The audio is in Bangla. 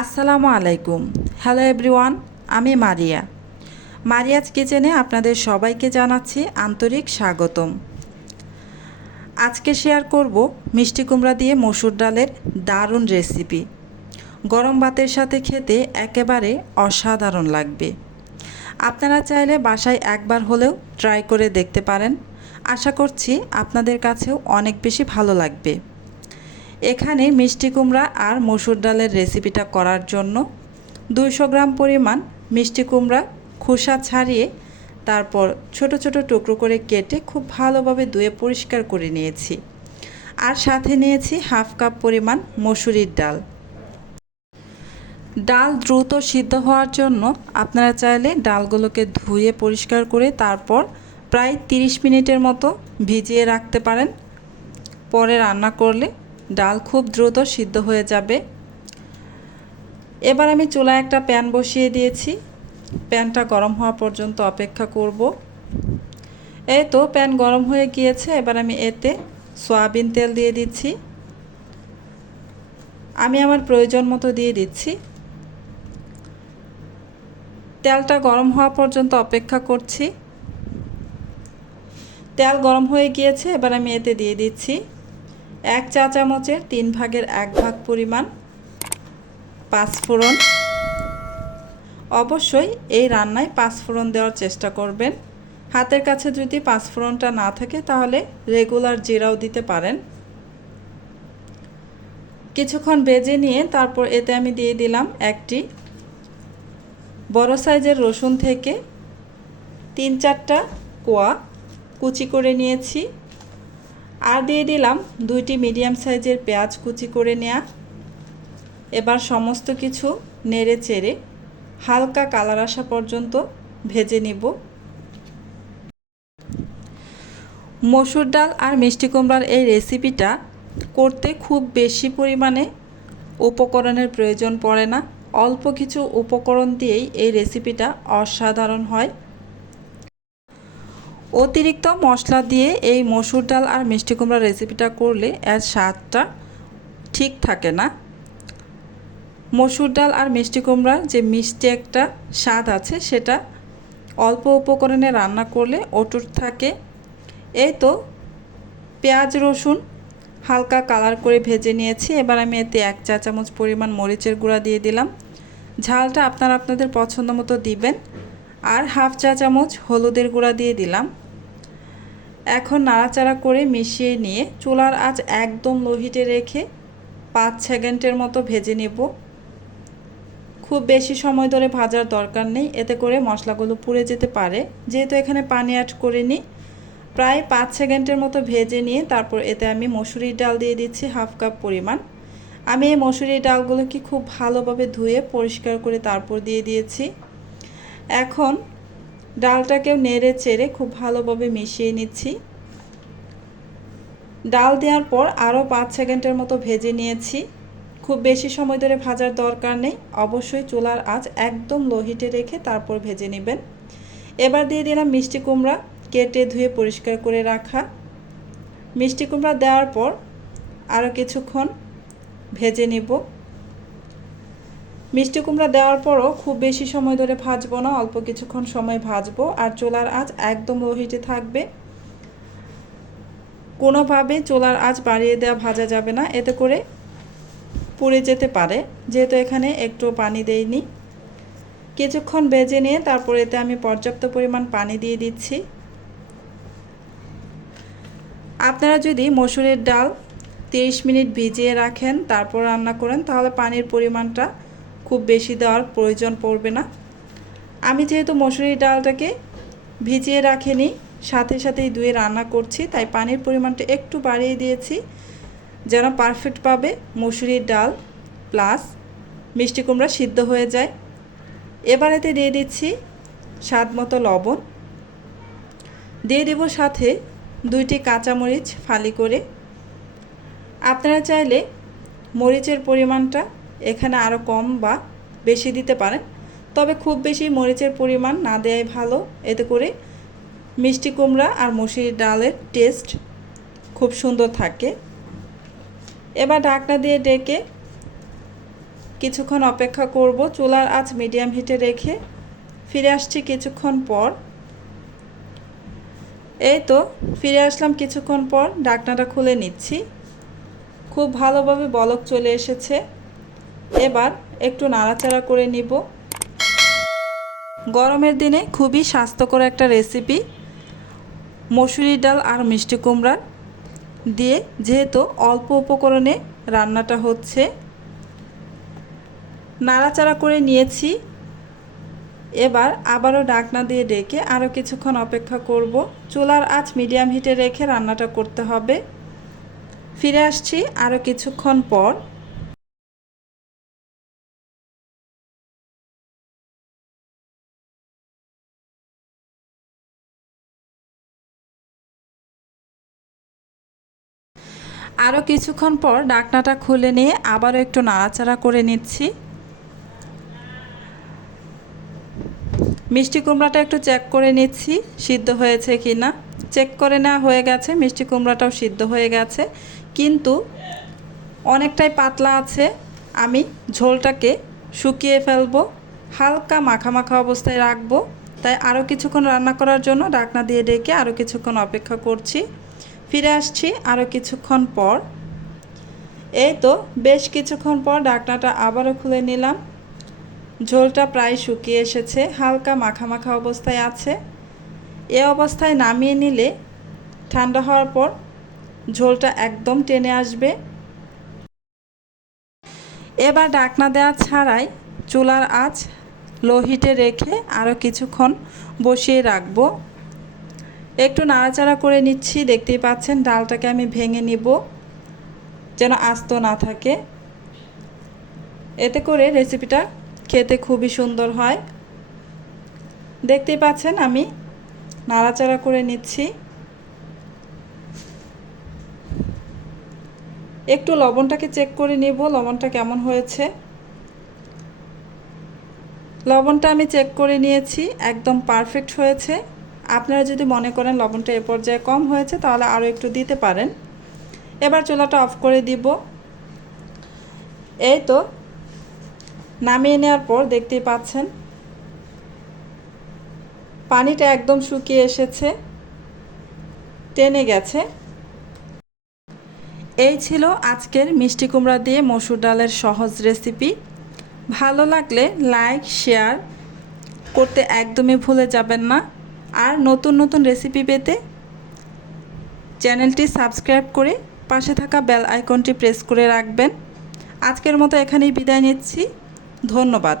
আসসালামু আলাইকুম। হ্যালো এভরিওয়ান আমি মারিয়া। মারিয়াজ কিচেনে আপনাদের সবাইকে জানাচ্ছি আন্তরিক স্বাগতম। আজকে শেয়ার করব মিষ্টি কুমড়া দিয়ে মসুর ডালের দারুণ রেসিপি। গরম ভাতের সাথে খেতে একেবারে অসাধারণ লাগবে। আপনারা চাইলে বাসায় একবার হলেও ট্রাই করে দেখতে পারেন। আশা করছি আপনাদের কাছেও অনেক বেশি ভালো লাগবে। এখানে মিষ্টি কুমড়া আর মসুর ডালের রেসিপিটা করার জন্য দুইশো গ্রাম পরিমাণ মিষ্টি কুমড়া খোসা ছাড়িয়ে তারপর ছোট ছোট টুকরো করে কেটে খুব ভালোভাবে ধুয়ে পরিষ্কার করে নিয়েছি। আর সাথে নিয়েছি হাফ কাপ পরিমাণ মসুরির ডাল। ডাল দ্রুত সিদ্ধ হওয়ার জন্য আপনারা চাইলে ডালগুলোকে ধুয়ে পরিষ্কার করে তারপর প্রায় 30 মিনিটের মতো ভিজিয়ে রাখতে পারেন। পরে রান্না করলে ডাল খুব দ্রুত সিদ্ধ হয়ে যাবে। এবার আমি চুলায় একটা প্যান বসিয়ে দিয়েছি। প্যানটা গরম হওয়া পর্যন্ত অপেক্ষা করব। এই তো প্যান গরম হয়ে গিয়েছে, এবার আমি এতে সয়াবিন তেল দিয়ে দিচ্ছি। আমি আমার প্রয়োজন মতো দিয়ে দিচ্ছি। তেলটা গরম হওয়া পর্যন্ত অপেক্ষা করছি। তেল গরম হয়ে গিয়েছে, এবার আমি এতে দিয়ে দিচ্ছি। এক চা চামচের তিন ভাগের এক ভাগ পরিমাণ পাঁচফোড়ন অবশ্যই এই রান্নায় পাঁচফোড়ন দেওয়ার চেষ্টা করবেন। হাতের কাছে যদি পাঁচফোড়নটা না থাকে, তাহলে রেগুলার জিরাও দিতে পারেন। কিছুক্ষণ বেজে নিয়ে তারপর এতে আমি দিয়ে দিলাম একটি বড় সাইজের রসুন থেকে তিন চারটা কোয়া কুচি করে নিয়েছি। আর দিয়ে দিলাম দুইটি মিডিয়াম সাইজের পেঁয়াজ কুচি করে নেয়া। এবার সমস্ত কিছু নেড়ে চেড়ে হালকা কালার আসা পর্যন্ত ভেজে নিব। মসুর ডাল আর মিষ্টি কুমড়ার এই রেসিপিটা করতে খুব বেশি পরিমাণে উপকরণের প্রয়োজন পড়ে না। অল্প কিছু উপকরণ দিয়েই এই রেসিপিটা অসাধারণ হয়। অতিরিক্ত মশলা দিয়ে এই মসুর ডাল আর মিষ্টি কুমড়া রেসিপিটা করলে এর স্বাদটা ঠিক থাকে না। মসুর ডাল আর মিষ্টি কুমড়ার যে মিষ্টি একটা স্বাদ আছে, সেটা অল্প উপকরণে রান্না করলে অটুট থাকে। এই তো পেঁয়াজ, রসুন হালকা কালার করে ভেজে নিয়েছি। এবার আমি এতে এক চা চামচ পরিমাণ মরিচের গুঁড়া দিয়ে দিলাম। ঝালটা আপনারা আপনাদের পছন্দ মতো দিবেন। আর হাফ চা চামচ হলুদের গুঁড়া দিয়ে দিলাম। এখন নাড়াচাড়া করে মিশিয়ে নিয়ে চুলার আঁচ একদম লোহিটে রেখে পাঁচ সেকেন্ডের মতো ভেজে নেব। খুব বেশি সময় ধরে ভাজার দরকার নেই, এতে করে মশলাগুলো পুড়ে যেতে পারে। যেহেতু এখানে পানি অ্যাড করিনি, প্রায় পাঁচ সেকেন্ডের মতো ভেজে নিয়ে তারপর এতে আমি মসুরির ডাল দিয়ে দিচ্ছি হাফ কাপ পরিমাণ। আমি এই মসুরির ডালগুলোকে খুব ভালোভাবে ধুয়ে পরিষ্কার করে তারপর দিয়ে দিয়েছি। এখন ডালটাকেও নেড়ে চেড়ে খুব ভালোভাবে মিশিয়ে নিচ্ছি। ডাল দেওয়ার পর আরও পাঁচ সেকেন্ডের মতো ভেজে নিয়েছি। খুব বেশি সময় ধরে ভাজার দরকার নেই, অবশ্যই চুলার আঁচ একদম লোহিটে রেখে তারপর ভেজে নেবেন। এবার দিয়ে দিলাম মিষ্টি কুমড়া, কেটে ধুয়ে পরিষ্কার করে রাখা। মিষ্টি কুমড়া দেওয়ার পর আরও কিছুক্ষণ ভেজে নিব। মিষ্টি কুমড়া দেওয়ার পরও খুব বেশি সময় ধরে ভাজবো না, অল্প কিছুক্ষণ সময় ভাজবো আর চোলার আঁচ একদম লোহিটে থাকবে। কোনোভাবে চোলার আঁচ বাড়িয়ে দেওয়া ভাজা যাবে না, এতে করে পুড়ে যেতে পারে। যেহেতু এখানে একটু পানি দেইনি। কিছুক্ষণ বেজে নিয়ে তারপর এতে আমি পর্যাপ্ত পরিমাণ পানি দিয়ে দিচ্ছি। আপনারা যদি মসুরের ডাল তিরিশ মিনিট ভিজিয়ে রাখেন, তারপর রান্না করেন, তাহলে পানির পরিমাণটা খুব বেশি দেওয়ার প্রয়োজন পড়বে না। আমি যেহেতু মসুরির ডালটাকে ভিজিয়ে রাখিনি, সাথে সাথেই ধুয়ে রান্না করছি, তাই পানির পরিমাণটা একটু বাড়িয়ে দিয়েছি, যেন পারফেক্টভাবে মসুরির ডাল প্লাস মিষ্টি কুমড়া সিদ্ধ হয়ে যায়। এবার এতে দিয়ে দিচ্ছি স্বাদ মতো লবণ। দিয়ে দেব সাথে দুইটি কাঁচামরিচ ফালি করে। আপনারা চাইলে মরিচের পরিমাণটা এখানে আরও কম বা বেশি দিতে পারেন। তবে খুব বেশি মরিচের পরিমাণ না দেওয়াই ভালো। এতে করে মিষ্টি কুমড়া আর মসুরির ডালের টেস্ট খুব সুন্দর থাকে। এবার ঢাকনা দিয়ে ডেকে কিছুক্ষণ অপেক্ষা করব। চুলার আঁচ মিডিয়াম হিটে রেখে ফিরে আসছি কিছুক্ষণ পর। এই তো, ফিরে আসলাম কিছুক্ষণ পর। ডাকনাটা খুলে নিচ্ছি। খুব ভালোভাবে বলক চলে এসেছে। এবার একটু নাড়াচাড়া করে নিব। গরমের দিনে খুবই স্বাস্থ্যকর একটা রেসিপি মসুরি ডাল আর মিষ্টি কুমড়ার। দিয়ে যেহেতু অল্প উপকরণে রান্নাটা হচ্ছে, নাড়াচাড়া করে নিয়েছি। এবার আবারও ডাকনা দিয়ে ডেকে আরও কিছুক্ষণ অপেক্ষা করব। চুলার আঁচ মিডিয়াম হিটে রেখে রান্নাটা করতে হবে। ফিরে আসছি আরও কিছুক্ষণ পর। আরও কিছুক্ষণ পর ডাকনাটা খুলে নিয়ে আবারও একটু নাড়াচাড়া করে নিচ্ছি। মিষ্টি কুমড়াটা একটু চেক করে নিচ্ছি, সিদ্ধ হয়েছে কি না চেক করে নেওয়া হয়ে গেছে, মিষ্টি কুমড়াটাও সিদ্ধ হয়ে গেছে। কিন্তু অনেকটাই পাতলা আছে। আমি ঝোলটাকে শুকিয়ে ফেলব, হালকা মাখা মাখা অবস্থায় রাখব। তাই আরও কিছুক্ষণ রান্না করার জন্য ডাকনা দিয়ে ডেকে আরও কিছুক্ষণ অপেক্ষা করছি। ফিরে আসছি আরও কিছুক্ষণ পর। এই তো, বেশ কিছুক্ষণ পর ডাকনাটা আবারও খুলে নিলাম। ঝোলটা প্রায় শুকিয়ে এসেছে, হালকা মাখা মাখা অবস্থায় আছে। এ অবস্থায় নামিয়ে নিলে ঠান্ডা হওয়ার পর ঝোলটা একদম টেনে আসবে। এবার ডাকনা দেওয়া ছাড়াই চুলার আঁচ লো হিটে রেখে আরও কিছুক্ষণ বসিয়ে রাখব। একটু নাড়াচাড়া করে নিচ্ছি, দেখতেই পাচ্ছেন ডালটাকে আমি ভেঙে নিব, যেন আস্ত না থাকে। এতে করে রেসিপিটা খেতে খুবই সুন্দর হয়। দেখতেই পাচ্ছেন আমি নাড়াচাড়া করে নিচ্ছি। একটু লবণটাকে চেক করে নিব, লবণটা কেমন হয়েছে। লবণটা আমি চেক করে নিয়েছি, একদম পারফেক্ট হয়েছে। আপনারা যদি মনে করেন লবণটা এ পর্যায়ে কম হয়েছে, তাহলে আরও একটু দিতে পারেন। এবার চুলাটা অফ করে দিব। এই তো, নামিয়ে নেওয়ার পর দেখতেই পাচ্ছেন, পানিটা একদম শুকিয়ে এসেছে, টেনে গেছে। এই ছিল আজকের মিষ্টি কুমড়া দিয়ে মসুর ডালের সহজ রেসিপি। ভালো লাগলে লাইক, শেয়ার করতে একদমই ভুলে যাবেন না। আর নতুন নতুন রেসিপি পেতে চ্যানেলটি সাবস্ক্রাইব করে পাশে থাকা বেল আইকনটি প্রেস করে রাখবেন। আজকের মতো এখানেই বিদায় নিচ্ছি। ধন্যবাদ।